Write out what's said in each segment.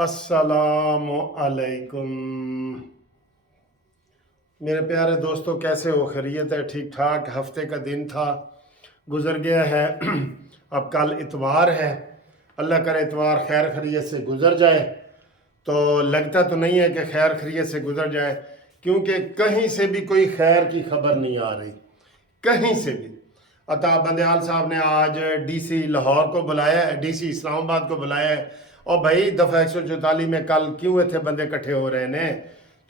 अस्सलाम अलैकुम मेरे प्यारे दोस्तों, कैसे हो? खैरियत है? ठीक ठाक। हफ्ते का दिन था, गुजर गया है। अब कल इतवार है। अल्लाह करे इतवार खैर खैरियत से गुजर जाए। तो लगता तो नहीं है कि खैर खैरियत से गुजर जाए, क्योंकि कहीं से भी कोई खैर की खबर नहीं आ रही, कहीं से भी। अता बंदयाल साहब ने आज डीसी लाहौर को बुलाया है, डीसी इस्लामाबाद को बुलाया है। और भाई दफ़ा 144 में कल क्यों थे बंदे इकट्ठे हो रहे ने?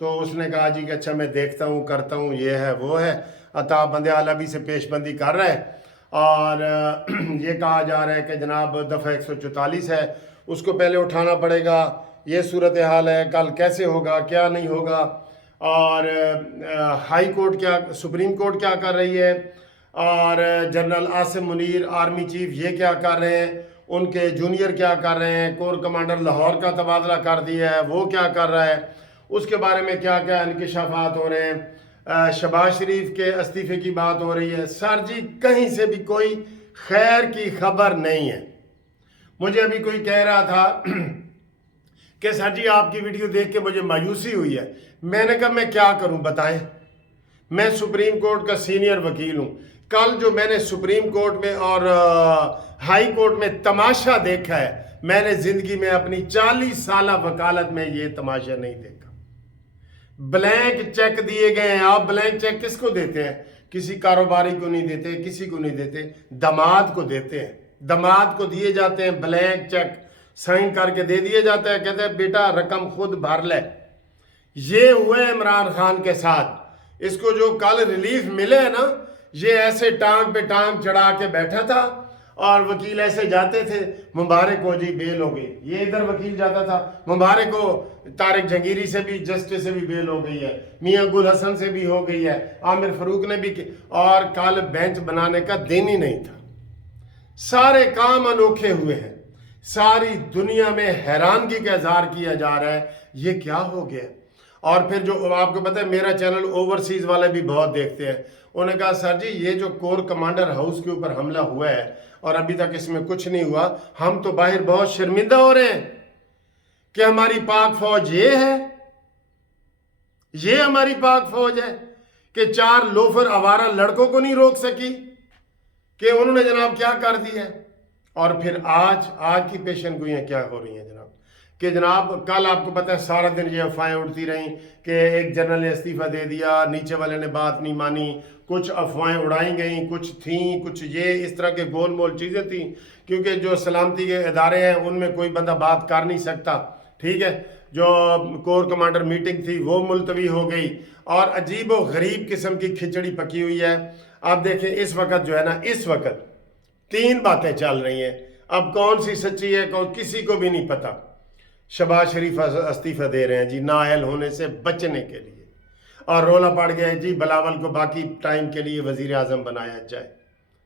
तो उसने कहा जी कि अच्छा मैं देखता हूँ, करता हूँ, ये है वो है। अता बंदयाल अभी से पेशबंदी कर रहा है और ये कहा जा रहा है कि जनाब दफ़ा 144 है, उसको पहले उठाना पड़ेगा। ये सूरत हाल है, कल कैसे होगा, क्या नहीं होगा। और हाई कोर्ट क्या, सुप्रीम कोर्ट क्या कर रही है, और general Asim Munir army chief ये क्या कर रहे हैं, उनके जूनियर क्या कर रहे हैं, कोर कमांडर लाहौर का तबादला कर दिया है, वो क्या कर रहा है, उसके बारे में क्या क्या इंकशाफात हो रहे हैं। शहबाज शरीफ के इस्तीफे की बात हो रही है। सर जी कहीं से भी कोई खैर की खबर नहीं है। मुझे अभी कोई कह रहा था कि सर जी आपकी वीडियो देख के मुझे मायूसी हुई है। मैंने कहा मैं क्या करूं बताएं, मैं सुप्रीम कोर्ट का सीनियर वकील हूं। कल जो मैंने सुप्रीम कोर्ट में और हाई कोर्ट में तमाशा देखा है, मैंने जिंदगी में अपनी 40 साल वकालत में ये तमाशा नहीं देखा। ब्लैंक चेक दिए गए हैं। आप ब्लैंक चेक किसको देते हैं? किसी कारोबारी को नहीं देते, किसी को नहीं देते, दामाद को देते हैं। दामाद को दिए जाते हैं ब्लैंक चेक, साइन करके दे दिए जाता है, कहते हैं बेटा रकम खुद भर ले। ये हुआ इमरान खान के साथ। इसको जो कल रिलीफ मिले है ना, ये ऐसे टांग पे टांग चढ़ा के बैठा था और वकील ऐसे जाते थे, मुबारक हो जी बेल हो गई। ये इधर वकील जाता था, मुबारक हो तारिक जंगीरी से भी, जस्टिस से भी बेल हो गई है, मियां गुल हसन से भी हो गई है, आमिर फरूक ने भी की। और कल बेंच बनाने का दिन ही नहीं था। सारे काम अनोखे हुए हैं। सारी दुनिया में हैरानगी का इजहार किया जा रहा है, ये क्या हो गया। और फिर जो आपको पता है, मेरा चैनल ओवरसीज वाले भी बहुत देखते हैं। उन्होंने कहा सर जी ये जो कोर कमांडर हाउस के ऊपर हमला हुआ है और अभी तक इसमें कुछ नहीं हुआ, हम तो बाहर बहुत शर्मिंदा हो रहे हैं कि हमारी पाक फौज ये है, ये हमारी पाक फौज है कि 4 लोफर आवारा लड़कों को नहीं रोक सकी, कि उन्होंने जनाब क्या कर दिया। और फिर आज की पेशन गोइयां क्या हो रही हैं जनाब, कि जनाब कल आपको पता है सारा दिन ये अफवाहें उड़ती रहीं कि एक जनरल ने इस्तीफा दे दिया, नीचे वाले ने बात नहीं मानी, कुछ अफवाहें उड़ाई गई, कुछ थीं, कुछ ये इस तरह के गोल मोल चीज़ें थीं, क्योंकि जो सलामती के इदारे हैं उनमें कोई बंदा बात कर नहीं सकता, ठीक है। जो कोर कमांडर मीटिंग थी वो मुलतवी हो गई और अजीब व गरीब किस्म की खिचड़ी पकी हुई है। आप देखें इस वक्त जो है ना, इस वक्त 3 बातें चल रही हैं। अब कौन सी सच्ची है कौन, किसी को भी नहीं पता। शहबाज शरीफ इस्तीफा दे रहे हैं जी नाअहल होने से बचने के लिए, और रोला पड़ गया है जी बिलावल को बाकी टाइम के लिए वजीर आजम बनाया जाए।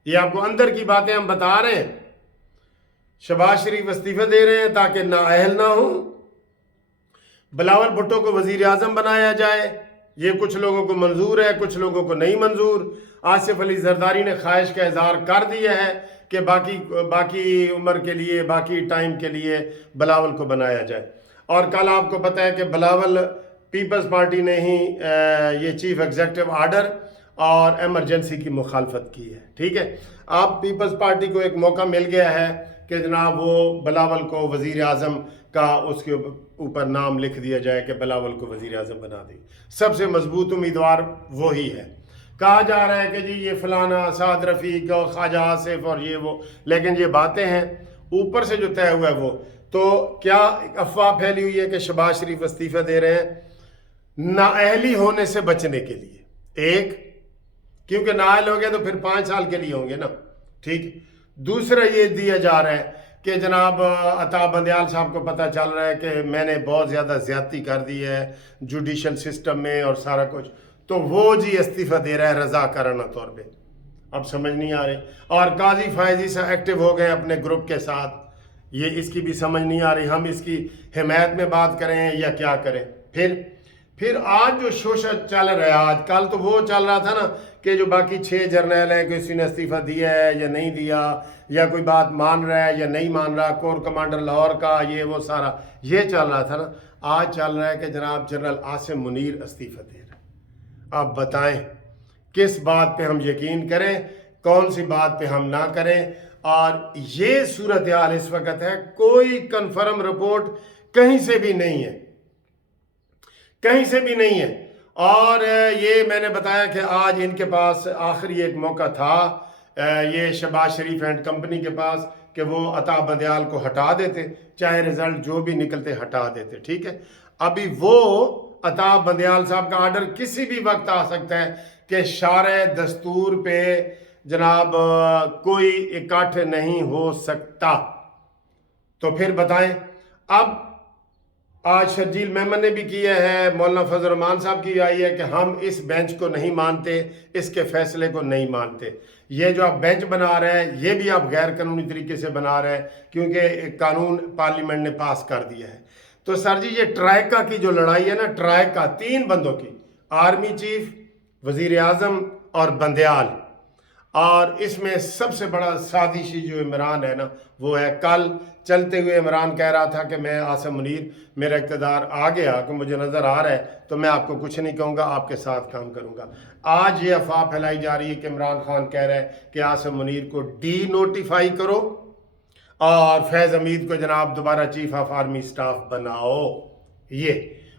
ये आपको अंदर की बातें हम बता रहे हैं। शहबाज शरीफ इस्तीफा दे रहे हैं ताकि नाअहल ना हो, बिलावल भुट्टो को वजीर आजम बनाया जाए। ये कुछ लोगों को मंजूर है, कुछ लोगों को नहीं मंजूर। आसिफ अली जरदारी ने ख्वाहिश का इजहार कर दिया है कि बाकी उम्र के लिए, बाकी टाइम के लिए बिलावल को बनाया जाए। और कल आपको पता है कि बिलावल पीपल्स पार्टी ने ही ये चीफ एग्जीक्यूटिव आर्डर और एमरजेंसी की मुखालफत की है, ठीक है। अब पीपल्स पार्टी को एक मौका मिल गया है कि जनाब वो बिलावल को वजीर आजम का उसके ऊपर नाम लिख दिया जाए कि बिलावल को वजीर आजम बना दी। सबसे मजबूत उम्मीदवार वही है। कहा जा रहा है कि जी ये फलाना साद रफ़ीक और ख्वाजा आसिफ और ये वो, लेकिन ये बातें हैं ऊपर से जो तय हुआ है वो। तो क्या अफवाह फैली हुई है कि शहबाज शरीफ इस्तीफा दे रहे हैं नाअहली होने से बचने के लिए। एक, क्योंकि नाअहल हो गया तो फिर 5 साल के लिए होंगे ना, ठीक। दूसरा ये दिया जा रहा है कि जनाब अता बंदयाल साहब को पता चल रहा है कि मैंने बहुत ज़्यादा ज़्यादती कर दी है जुडिशल सिस्टम में और सारा कुछ, तो वो जी इस्तीफा दे रहा है रज़ाकाराना तौर पे। अब समझ नहीं आ रही। और काजी फायजी से एक्टिव हो गए अपने ग्रुप के साथ, ये इसकी भी समझ नहीं आ रही, हम इसकी हिमायत में बात करें या क्या करें। फिर फिर आज जो शोषण चल रहा है, आज कल तो वो चल रहा था ना कि जो बाकी 6 जर्नल हैं किसी ने इस्तीफा दिया है या नहीं दिया, या कोई बात मान रहा है या नहीं मान रहा, कोर कमांडर लाहौर का ये वो सारा ये चल रहा था ना। आज चल रहा है कि जनाब जनरल आसिम मुनीर इस्तीफा दे रहे हैं। आप बताएं किस बात पे हम यकीन करें, कौन सी बात पे हम ना करें। और ये सूरत हाल इस वक्त है, कोई कंफर्म रिपोर्ट कहीं से भी नहीं है, कहीं से भी नहीं है। और ये मैंने बताया कि आज इनके पास आखिरी एक मौका था, ये शहबाज शरीफ एंड कंपनी के पास, कि वो अता बंदयाल को हटा देते, चाहे रिजल्ट जो भी निकलते हटा देते, ठीक है। अभी वो अता बंदयाल साहब का आर्डर किसी भी वक्त आ सकता है कि शारे दस्तूर पे जनाब कोई इकट्ठ नहीं हो सकता। तो फिर बताएं। अब आज शर्जील मेमन ने भी किया है, मौलाना फजल रहमान साहब की आई है कि हम इस बेंच को नहीं मानते, इसके फैसले को नहीं मानते। ये जो आप बेंच बना रहे हैं ये भी आप गैर कानूनी तरीके से बना रहे हैं, क्योंकि एक कानून पार्लियामेंट ने पास कर दिया है। तो सर जी ये ट्राइका की जो लड़ाई है ना, ट्राइका 3 बंदों की, आर्मी चीफ, वजीर आजम और बंदयाल, और इसमें सबसे बड़ा साजिशी जो इमरान है ना वो है। कल चलते हुए इमरान कह रहा था कि मैं आसिम मुनीर, मेरा इक़्तिदार आ गया कि मुझे नज़र आ रहा है तो मैं आपको कुछ नहीं कहूँगा, आपके साथ काम करूँगा। आज ये अफवाह फैलाई जा रही है कि इमरान खान कह रहे हैं कि आसिम मुनीर को डी नोटिफाई करो और फैज़ हमीद को जनाब दोबारा चीफ ऑफ आर्मी स्टाफ बनाओ। ये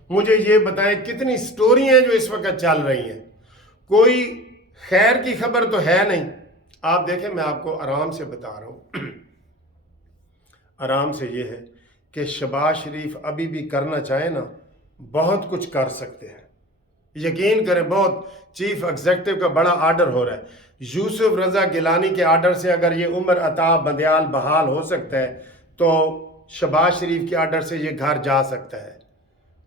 मुझे ये बताएं कितनी स्टोरी हैं जो इस वक्त चल रही हैं, कोई खैर की खबर तो है नहीं। आप देखें, मैं आपको आराम से बता रहा हूँ, आराम से ये है कि शहबाज शरीफ अभी भी करना चाहे ना बहुत कुछ कर सकते हैं, यकीन करें। बहुत चीफ एग्जीक्यूटिव का बड़ा आर्डर हो रहा है, यूसुफ रजा गिलानी के आर्डर से अगर ये उमर अता बंदयाल बहाल हो सकता है तो शहबाज शरीफ के आर्डर से ये घर जा सकता है।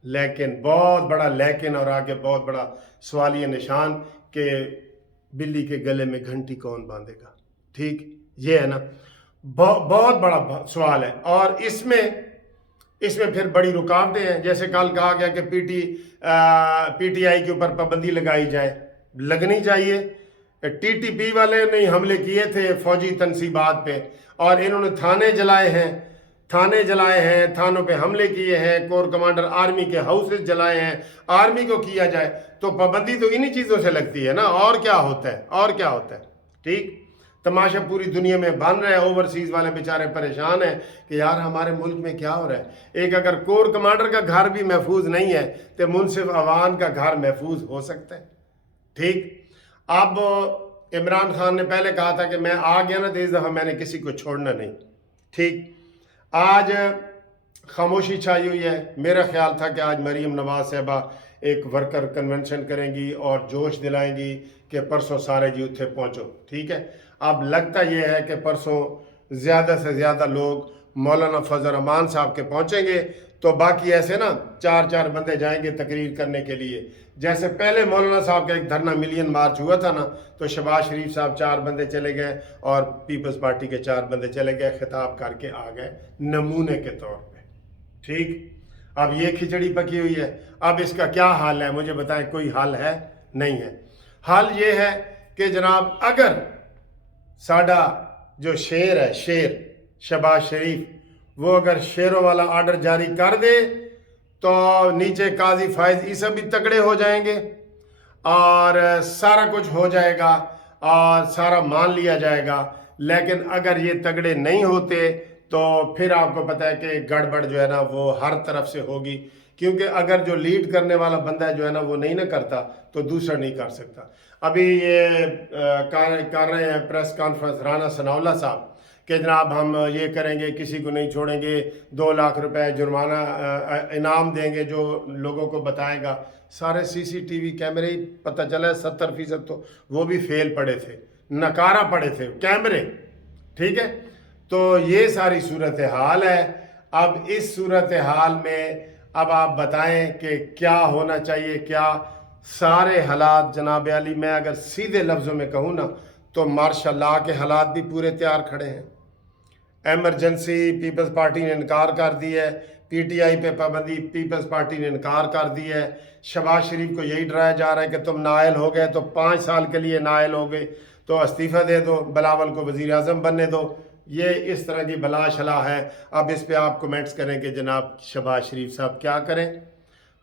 लेकिन बहुत बड़ा लेकिन और आगे बहुत बड़ा सवालिया निशान कि बिल्ली के गले में घंटी कौन बांधेगा, ठीक ये है ना, बहुत बड़ा सवाल है। और इसमें फिर बड़ी रुकावटें हैं। जैसे कल कहा गया कि पीटीआई के ऊपर पाबंदी लगाई जाए, लगनी चाहिए। टीटीपी वाले ने हमले किए थे फौजी तनसीबात पे और इन्होंने थाने जलाए हैं, थानों पे हमले किए हैं, कोर कमांडर आर्मी के हाउसेस जलाए हैं। आर्मी को किया जाए तो पाबंदी तो इन्हीं चीज़ों से लगती है ना, और क्या होता है, ठीक। तमाशा पूरी दुनिया में बन रहा है, ओवरसीज़ वाले बेचारे परेशान हैं कि यार हमारे मुल्क में क्या हो रहा है। एक अगर कोर कमांडर का घर भी महफूज नहीं है तो मुनसिफ अवान का घर महफूज हो सकता है, ठीक। अब इमरान खान ने पहले कहा था कि मैं आ गया ना तो इस दफ़ा मैंने किसी को छोड़ना नहीं, ठीक। आज खामोशी छाई हुई है। मेरा ख्याल था कि आज मरीम नवाज साहबा एक वर्कर कन्वेंशन करेंगी और जोश दिलाएंगी कि परसों सारे यूथे पहुंचो, ठीक है। अब लगता यह है कि परसों ज़्यादा से ज़्यादा लोग मौलाना फजल रहमान साहब के पहुंचेंगे, तो बाकी ऐसे ना 4 बंदे जाएंगे तकरीर करने के लिए। जैसे पहले मौलाना साहब का एक धरना मिलियन मार्च हुआ था ना, तो शहबाज शरीफ साहब 4 बंदे चले गए और पीपल्स पार्टी के 4 बंदे चले गए, खिताब करके आ गए नमूने के तौर पे, ठीक। अब ये खिचड़ी पकी हुई है। अब इसका क्या हल है मुझे बताएं, कोई हल है? नहीं है। हल ये है कि जनाब अगर साडा जो शेर है, शेर शहबाज शरीफ, वो अगर शेरों वाला आर्डर जारी कर दे तो नीचे काजी फायज ईसा भी तगड़े हो जाएंगे और सारा कुछ हो जाएगा और सारा मान लिया जाएगा। लेकिन अगर ये तगड़े नहीं होते तो फिर आपको पता है कि गड़बड़ जो है ना वो हर तरफ से होगी, क्योंकि अगर जो लीड करने वाला बंदा जो है ना वो नहीं ना करता तो दूसरा नहीं कर सकता। अभी ये कर रहे हैं प्रेस कॉन्फ्रेंस राना सनाउल्लाह साहब कि जनाब हम ये करेंगे, किसी को नहीं छोड़ेंगे, 2 लाख रुपए जुर्माना इनाम देंगे जो लोगों को बताएगा। सारे सीसीटीवी कैमरे ही पता चला है 70% तो वो भी फेल पड़े थे, नकारा पड़े थे कैमरे, ठीक है। तो ये सारी सूरत हाल है। अब इस सूरत हाल में अब आप बताएं कि क्या होना चाहिए, क्या सारे हालात जनाब अली, मैं अगर सीधे लफ्ज़ों में कहूँ ना तो मार्शल लॉ के हालात भी पूरे तैयार खड़े हैं। एमरजेंसी पीपल्स पार्टी ने इनकार कर दी है, PTI पे पाबंदी पीपल्स पार्टी ने इनकार कर दिया है। शहबाज शरीफ को यही डराया जा रहा है कि तुम नाअहल हो गए तो 5 साल के लिए नाअहल हो गए तो इस्तीफ़ा दे दो, बिलावल को वज़ीर आज़म बनने दो। ये इस तरह की बला शला है। अब इस पे आप कमेंट्स करें कि जनाब शहबाज शरीफ साहब क्या करें,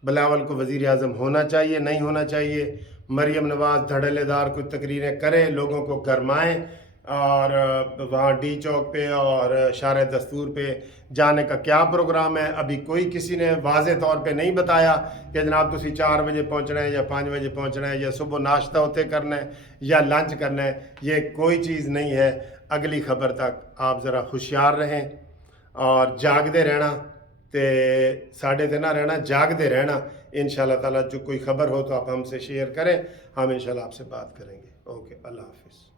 बिलावल को वज़ीर आज़म होना चाहिए, नहीं होना चाहिए। मरीम नवाज़ धड़ल्लेदार कोई तकरीरें करें, लोगों को गरमाएं और वहाँ डी चौक पे और शार दस्तूर पे जाने का क्या प्रोग्राम है। अभी कोई किसी ने वाज़े तौर पे नहीं बताया कि जनाब तुसी 4 बजे पहुँचना है या 5 बजे पहुँचना है या सुबह नाश्ता होते करना है या लंच करना है। ये कोई चीज़ नहीं है। अगली खबर तक आप ज़रा होशियार रहें और जागते रहना, ते साढ़े ते ना रहना, जागते रहना। इंशाल्लाह ताला जो कोई खबर हो तो आप हमसे शेयर करें, हम इंशाल्लाह आपसे बात करेंगे। ओके, अल्लाह हाफिज़।